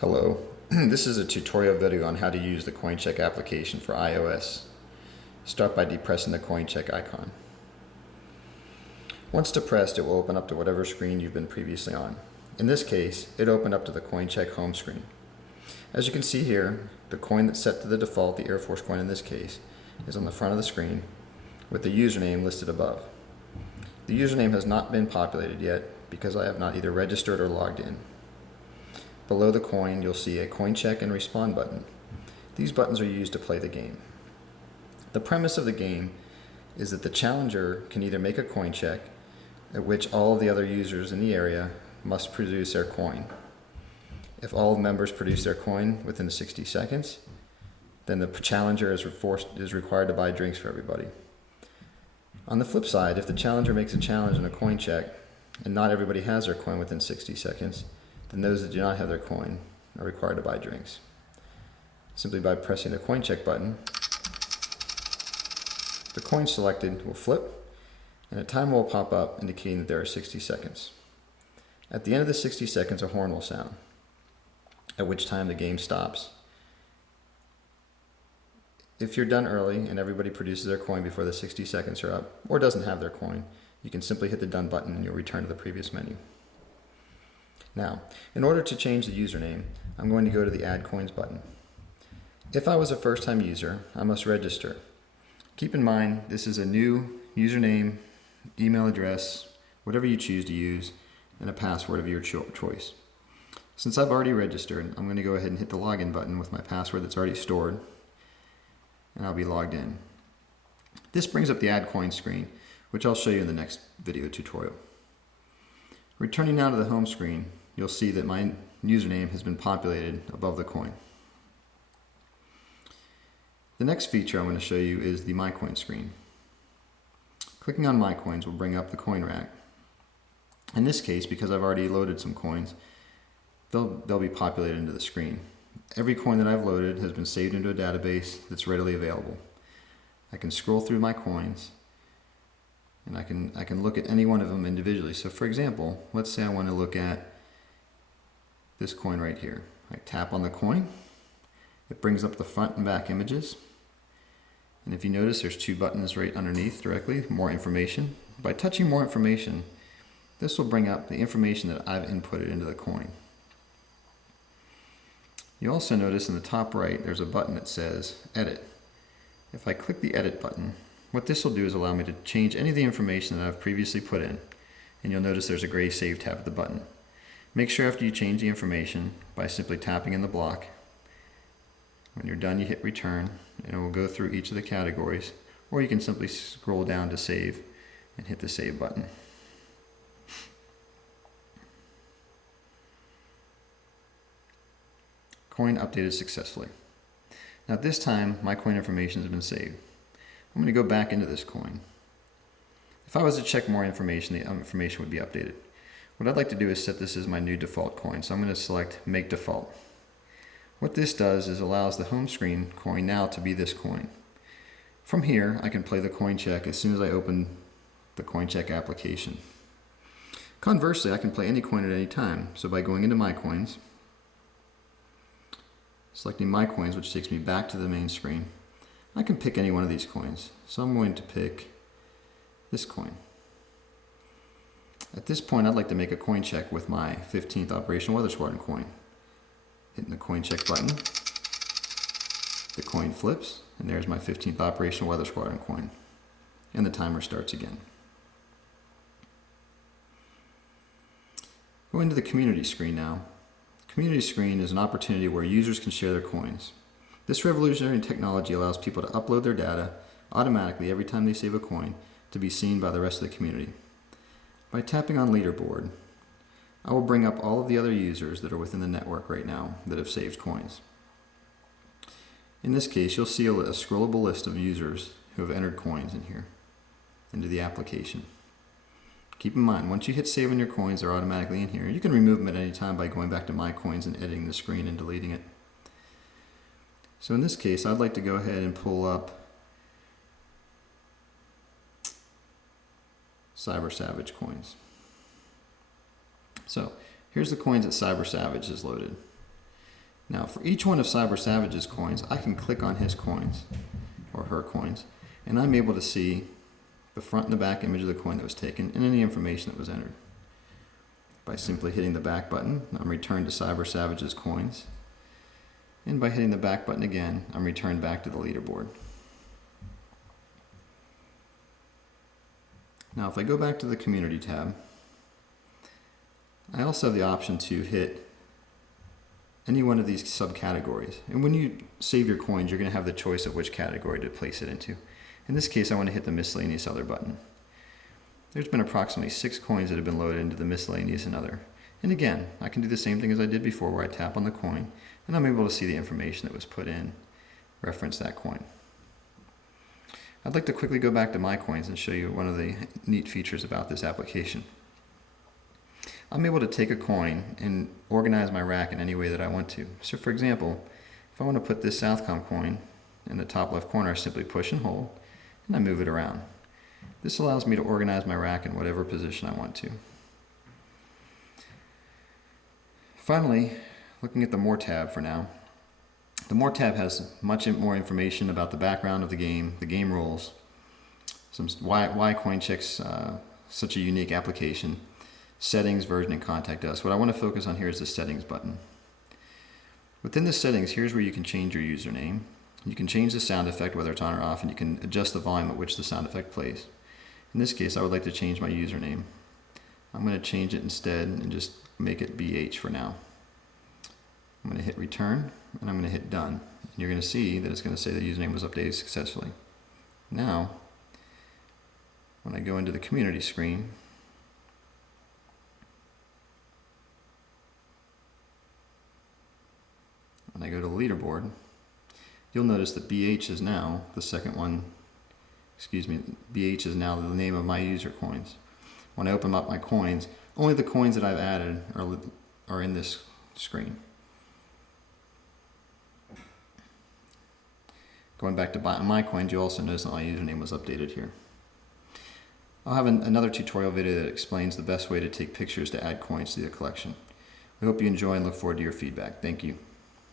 Hello, this is a tutorial video on how to use the CoinCheck application for iOS. Start by depressing the CoinCheck icon. Once depressed, it will open up to whatever screen you've been previously on. In this case, it opened up to the CoinCheck home screen. As you can see here, the coin that's set to the default, the Air Force coin in this case, is on the front of the screen with the username listed above. The username has not been populated yet because I have not either registered or logged in. Below the coin, you'll see a coin check and respond button. These buttons are used to play the game. The premise of the game is that the challenger can either make a coin check, at which all of the other users in the area must produce their coin. If all members produce their coin within 60 seconds, then the challenger is required to buy drinks for everybody. On the flip side, if the challenger makes a challenge and a coin check, and not everybody has their coin within 60 seconds, then those that do not have their coin are required to buy drinks. Simply by pressing the coin check button, the coin selected will flip and a timer will pop up indicating that there are 60 seconds. At the end of the 60 seconds, a horn will sound, at which time the game stops. If you're done early and everybody produces their coin before the 60 seconds are up, or doesn't have their coin, you can simply hit the done button and you'll return to the previous menu. Now, in order to change the username, I'm going to go to the Add Coins button. If I was a first-time user, I must register. Keep in mind, this is a new username, email address, whatever you choose to use, and a password of your choice. Since I've already registered, I'm going to go ahead and hit the login button with my password that's already stored, and I'll be logged in. This brings up the Add Coin screen, which I'll show you in the next video tutorial. Returning now to the home screen, you'll see that my username has been populated above the coin. The next feature I'm going to show you is the My Coin screen. Clicking on My Coins will bring up the coin rack. In this case, because I've already loaded some coins, they'll be populated into the screen. Every coin that I've loaded has been saved into a database that's readily available. I can scroll through my coins and I can look at any one of them individually. So for example, let's say I want to look at this coin right here. I tap on the coin, it brings up the front and back images, and if you notice there's two buttons right underneath directly, more information. By touching more information, this will bring up the information that I've inputted into the coin. You also notice in the top right there's a button that says Edit. If I click the Edit button, what this will do is allow me to change any of the information that I've previously put in, and you'll notice there's a gray Save tab at the button. Make sure after you change the information by simply tapping in the block. When you're done, you hit Return, and it will go through each of the categories, or you can simply scroll down to save and hit the Save button. Coin updated successfully. Now at this time, my coin information has been saved. I'm going to go back into this coin. If I was to check more information, the information would be updated. What I'd like to do is set this as my new default coin, so I'm going to select Make Default. What this does is allows the home screen coin now to be this coin. From here, I can play the coin check as soon as I open the CoinCheck application. Conversely, I can play any coin at any time, so by going into My Coins, selecting My Coins, which takes me back to the main screen, I can pick any one of these coins. So I'm going to pick this coin. At this point, I'd like to make a coin check with my 15th Operation Weather Squadron coin. Hitting the coin check button, the coin flips, and there's my 15th Operation Weather Squadron coin. And the timer starts again. Go into the community screen now. The community screen is an opportunity where users can share their coins. This revolutionary technology allows people to upload their data automatically every time they save a coin to be seen by the rest of the community. By tapping on Leaderboard, I will bring up all of the other users that are within the network right now that have saved coins. In this case, you'll see a scrollable list of users who have entered coins in here into the application. Keep in mind, once you hit save on your coins, they're automatically in here. You can remove them at any time by going back to My Coins and editing the screen and deleting it. So in this case, I'd like to go ahead and pull up Cyber Savage coins. So here's the coins that Cyber Savage has loaded. Now for each one of Cyber Savage's coins, I can click on his coins, or her coins, and I'm able to see the front and the back image of the coin that was taken and any information that was entered. By simply hitting the back button, I'm returned to Cyber Savage's coins. And by hitting the back button again, I'm returned back to the leaderboard. Now if I go back to the Community tab, I also have the option to hit any one of these subcategories. And when you save your coins, you're going to have the choice of which category to place it into. In this case, I want to hit the Miscellaneous Other button. There's been approximately 6 coins that have been loaded into the Miscellaneous and Other. And again, I can do the same thing as I did before, where I tap on the coin and I'm able to see the information that was put in, reference that coin. I'd like to quickly go back to my coins and show you one of the neat features about this application. I'm able to take a coin and organize my rack in any way that I want to. So for example, if I want to put this Southcom coin in the top left corner, I simply push and hold and I move it around. This allows me to organize my rack in whatever position I want to. Finally, looking at the More tab for now. The More tab has much more information about the background of the game rules, why CoinCheck's such a unique application, settings, version, and contact us. What I want to focus on here is the settings button. Within the settings, here's where you can change your username. You can change the sound effect, whether it's on or off, and you can adjust the volume at which the sound effect plays. In this case, I would like to change my username. I'm going to change it instead and just make it BH for now. I'm going to hit return and I'm going to hit done. And you're going to see that it's going to say the username was updated successfully. Now, when I go into the community screen, and I go to the leaderboard, you'll notice that BH is now the second one, BH is now the name of my user coins. When I open up my coins, only the coins that I've added are in this screen. Going back to my coins, you also notice that my username was updated here. I'll have another tutorial video that explains the best way to take pictures to add coins to the collection. We hope you enjoy and look forward to your feedback. Thank you.